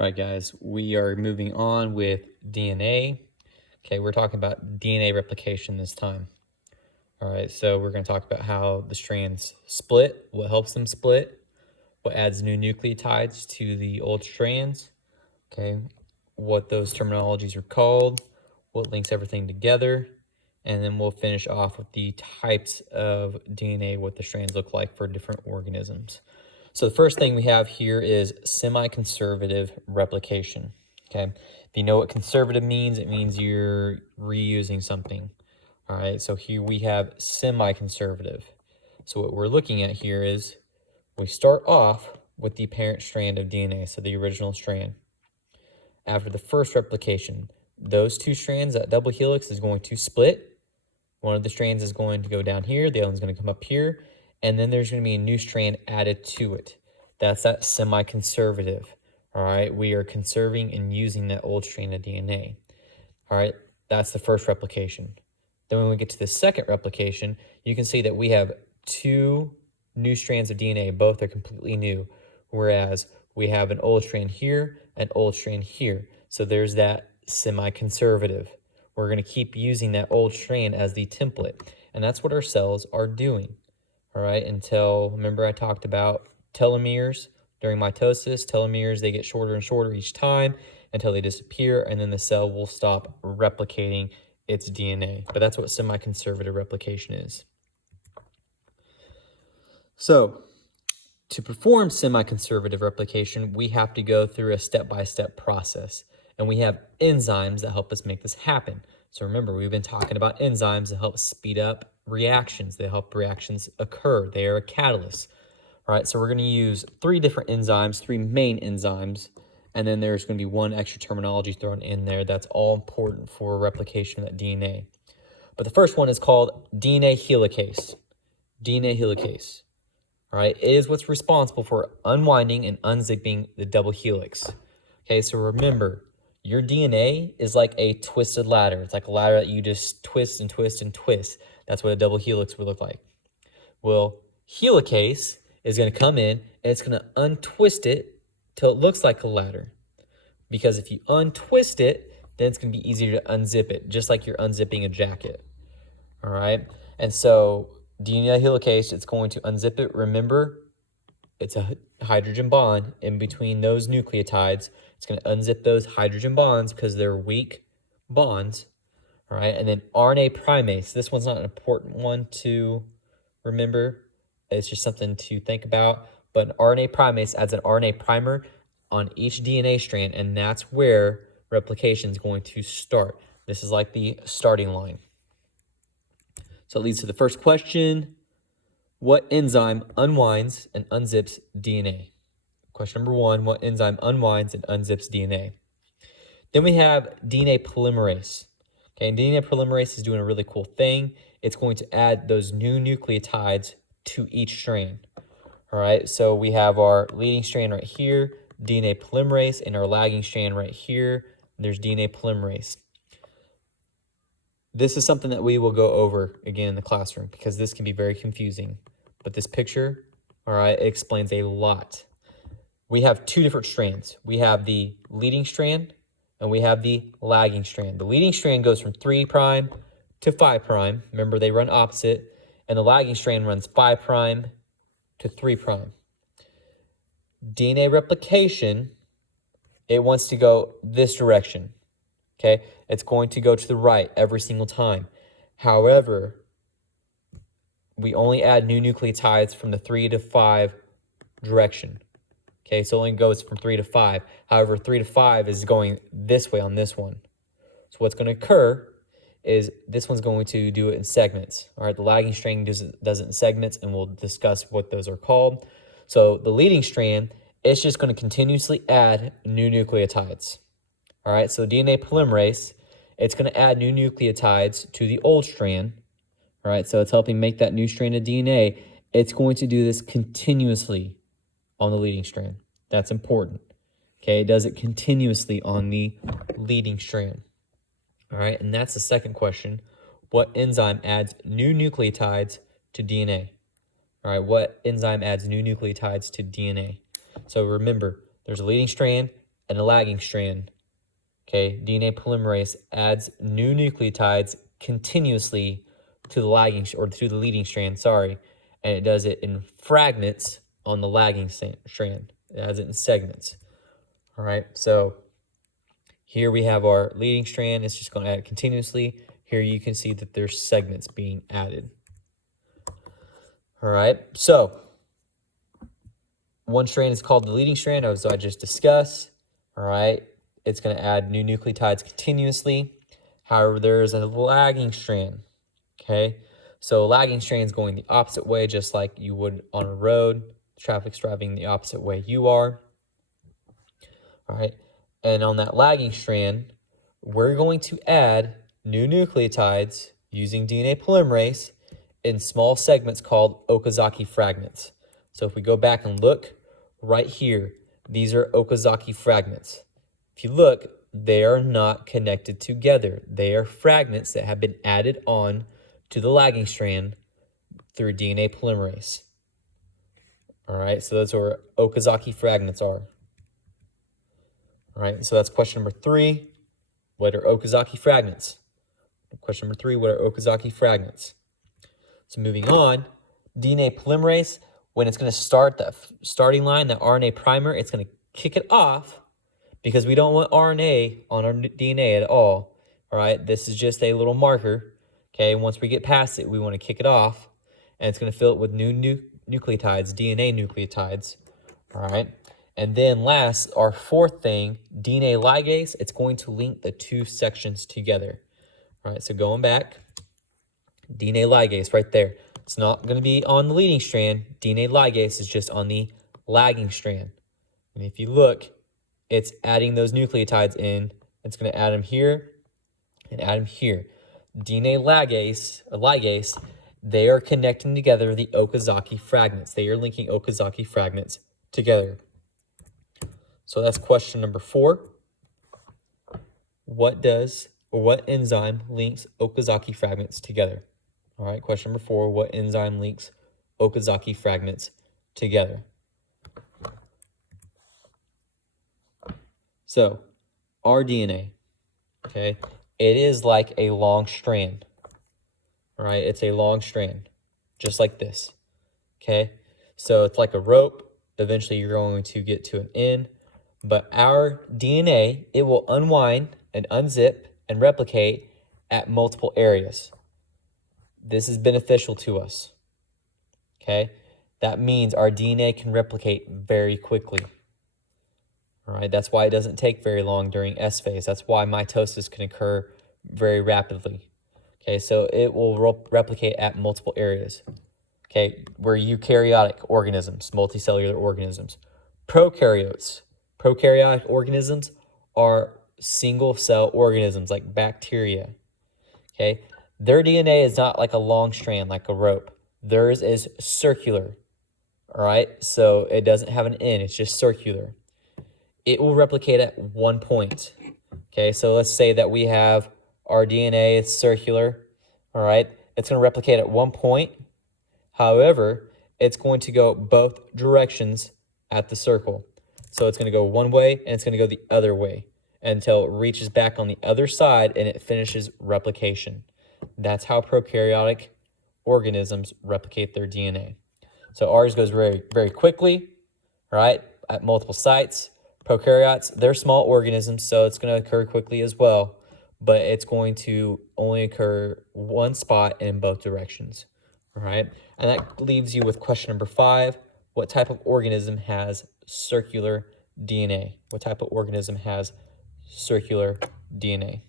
All right, guys, we are moving on with DNA. Okay, we're talking about DNA replication this time. All right, so we're going to talk about how the strands split, what helps them split, what adds new nucleotides to the old strands, okay, what those terminologies are called, what links everything together, and then we'll finish off with the types of DNA, what the strands look like for different organisms. So the first thing we have here is semi-conservative replication, okay? If you know what conservative means, it means you're reusing something, all right? So here we have semi-conservative. So what we're looking at here is we start off with the parent strand of DNA, so the original strand. After the first replication, those two strands, that double helix is going to split. One of the strands is going to go down here, the other one's going to come up here, and then there's going to be a new strand added to it. That's that semi-conservative. All right, we are conserving and using that old strand of DNA. All right, that's the first replication. Then when we get to the second replication, you can see that we have two new strands of DNA. Both are completely new, whereas we have an old strand here, an old strand here. So there's that semi-conservative. We're going to keep using that old strand as the template, and that's what our cells are doing. All right, until, remember I talked about telomeres during mitosis. Telomeres, they get shorter and shorter each time until they disappear, and then the cell will stop replicating its DNA. But that's what semi-conservative replication is. So to perform semi-conservative replication, we have to go through a step-by-step process, and we have enzymes that help us make this happen. So remember, we've been talking about enzymes that help speed up reactions. They help reactions occur. They are a catalyst. All right, so we're going to use three different enzymes, three main enzymes, and then there's going to be one extra terminology thrown in there that's all important for replication of that DNA. But the first one is called DNA helicase. DNA helicase. All right, it is what's responsible for unwinding and unzipping the double helix. Okay, so remember, your DNA is like a twisted ladder. It's like a ladder that you just twist and twist and twist. That's what a double helix would look like. Well, helicase is going to come in and it's going to untwist it till it looks like a ladder. Because if you untwist it, then it's going to be easier to unzip it, just like you're unzipping a jacket. All right, and so DNA helicase, it's going to unzip it. Remember, it's a hydrogen bond in between those nucleotides. It's going to unzip those hydrogen bonds because they're weak bonds. All right, and then RNA primase. This one's not an important one to remember. It's just something to think about. But an RNA primase adds an RNA primer on each DNA strand, and that's where replication is going to start. This is like the starting line. So it leads to the first question. What enzyme unwinds and unzips DNA? Question number one, what enzyme unwinds and unzips DNA? Then we have DNA polymerase. Okay, and DNA polymerase is doing a really cool thing. It's going to add those new nucleotides to each strand. All right, so we have our leading strand right here, DNA polymerase, and our lagging strand right here, there's DNA polymerase. This is something that we will go over again in the classroom because this can be very confusing. But this picture, all right, it explains a lot. We have two different strands. We have the leading strand and we have the lagging strand. The leading strand goes from 3' to 5'. Remember, they run opposite. And the lagging strand runs 5' to 3'. DNA replication, it wants to go this direction. Okay, it's going to go to the right every single time. However, we only add new nucleotides from the 3 to 5 direction. Okay, so it only goes from 3 to 5. However, 3 to 5 is going this way on this one. So what's going to occur is this one's going to do it in segments. All right, the lagging strand does it in segments, and we'll discuss what those are called. So the leading strand, it's just going to continuously add new nucleotides. All right, so DNA polymerase, it's going to add new nucleotides to the old strand. All right, so it's helping make that new strand of DNA. It's going to do this continuously on the leading strand. That's important. Okay, it does it continuously on the leading strand. All right, and that's the second question. What enzyme adds new nucleotides to DNA? All right, what enzyme adds new nucleotides to DNA? So remember, there's a leading strand and a lagging strand. Okay, DNA polymerase adds new nucleotides continuously to the lagging or to the leading strand, sorry, and it does it in fragments on the lagging strand. It adds it in segments. All right, so here we have our leading strand. It's just going to add it continuously. Here you can see that there's segments being added. All right, so one strand is called the leading strand, as I just discussed. All right, it's going to add new nucleotides continuously. However, there's a lagging strand. Okay, so a lagging strand is going the opposite way, just like you would on a road. Traffic's driving the opposite way you are. All right, and on that lagging strand, we're going to add new nucleotides using DNA polymerase in small segments called Okazaki fragments. So if we go back and look right here, these are Okazaki fragments. If you look, they are not connected together. They are fragments that have been added on to the lagging strand through DNA polymerase. All right, so that's where Okazaki fragments are. All right, so that's question number 3. What are Okazaki fragments? Question number 3, what are Okazaki fragments? So moving on, DNA polymerase, when it's going to start that starting line, that RNA primer, it's going to kick it off because we don't want RNA on our DNA at all. All right, this is just a little marker. Okay, once we get past it, we want to kick it off, and it's going to fill it with new nucleotides, DNA nucleotides. All right, and then last, our 4th thing, DNA ligase, it's going to link the 2 sections together. All right, so going back, DNA ligase right there. It's not going to be on the leading strand. DNA ligase is just on the lagging strand. And if you look, it's adding those nucleotides in. It's going to add them here and add them here. DNA ligase, they are connecting together the Okazaki fragments. They are linking Okazaki fragments together. So that's question number 4. What enzyme links Okazaki fragments together? All right, question number 4, what enzyme links Okazaki fragments together? So, our DNA, okay, it is like a long strand, all right? It's a long strand, just like this, okay? So it's like a rope. Eventually, you're going to get to an end. But our DNA, it will unwind and unzip and replicate at multiple areas. This is beneficial to us, okay? That means our DNA can replicate very quickly. All right, that's why it doesn't take very long during S phase. That's why mitosis can occur very rapidly. Okay, so it will replicate at multiple areas. Okay, we're eukaryotic organisms, multicellular organisms. Prokaryotes. Prokaryotic organisms are single-cell organisms like bacteria. Okay, their DNA is not like a long strand, like a rope. Theirs is circular. All right, so it doesn't have an end, it's just circular. It will replicate at one point. Okay, so let's say that we have our DNA, it's circular. All right, it's going to replicate at one point. However, it's going to go both directions at the circle. So it's going to go one way and it's going to go the other way until it reaches back on the other side and it finishes replication. That's how prokaryotic organisms replicate their DNA. So ours goes very, very quickly, right, at multiple sites. Prokaryotes, they're small organisms, so it's going to occur quickly as well, but it's going to only occur one spot and in both directions, all right? And that leaves you with question number 5. What type of organism has circular DNA? What type of organism has circular DNA?